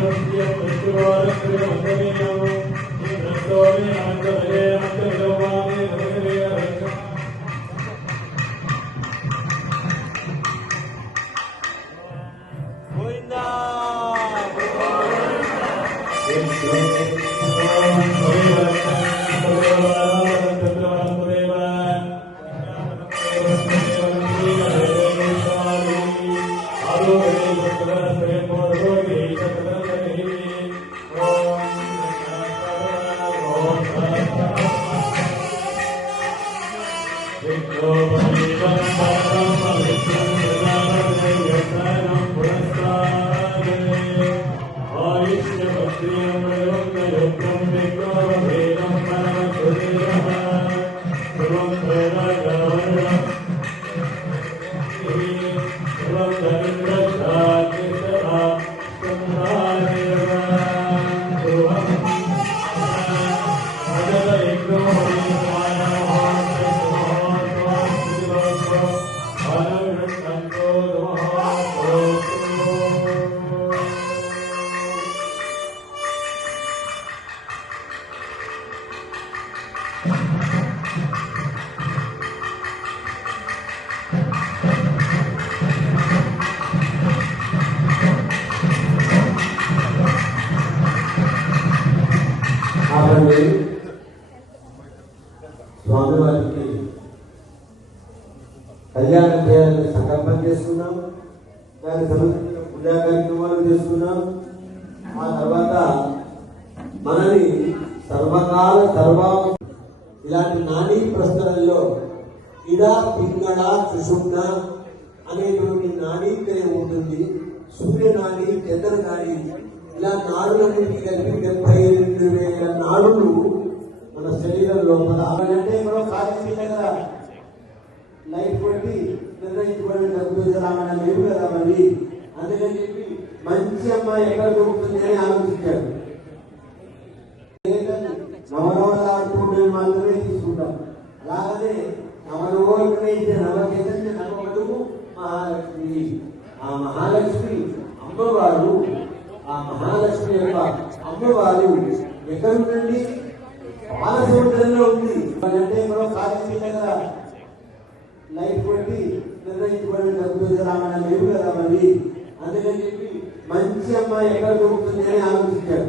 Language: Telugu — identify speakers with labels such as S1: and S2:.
S1: Govinda! Govinda! Oh, కాబట్టి స్వామివారికి కళ్యాణం చేయాలని సంకల్పం చేసుకున్నాం దానికి సంబంధించిన పూజా కార్యక్రమాలు చేసుకున్నాం ఆ తర్వాత మనని సర్వకాల సర్వ ఇలాంటి నాని ప్రశ్నలలో ఇడ పింగళ సుషుమ్న అనేటువంటి నాని పేరు ఉంటుంది. సూర్య నాని చంద్ర నాని ఇలా నాడులన్నింటికి కలిపి డెబ్బై రెండు వేల నాడులు మన శరీరం లోపల. అంటే మనం సాధించే కదా లైట్ కొట్టి నిర్ణయించుకోవడం డబ్బు రావడం లేవు కదా మరి. అందుకని చెప్పి మంచి అమ్మాయి ఎక్కడ దొరుకుతుంది అని నవనవలకనే ఇచ్చే నవచైతన్య మహాలక్ష్మి. ఆ మహాలక్ష్మి అమ్మవారు ఆ మహాలక్ష్మి యొక్క అమ్మవారు ఎక్కడ ఉందండి బాలసముద్రంలో ఉంది. అంటే మనం సాధించే కదా లైఫ్ కొట్టి నిర్ణయించుకోవడం డబ్బు రామని లేవు కదా మరి. అందుకని చెప్పి మంచి అమ్మాయి ఎక్కడ దొరుకుతుంది అని ఆలోచించాడు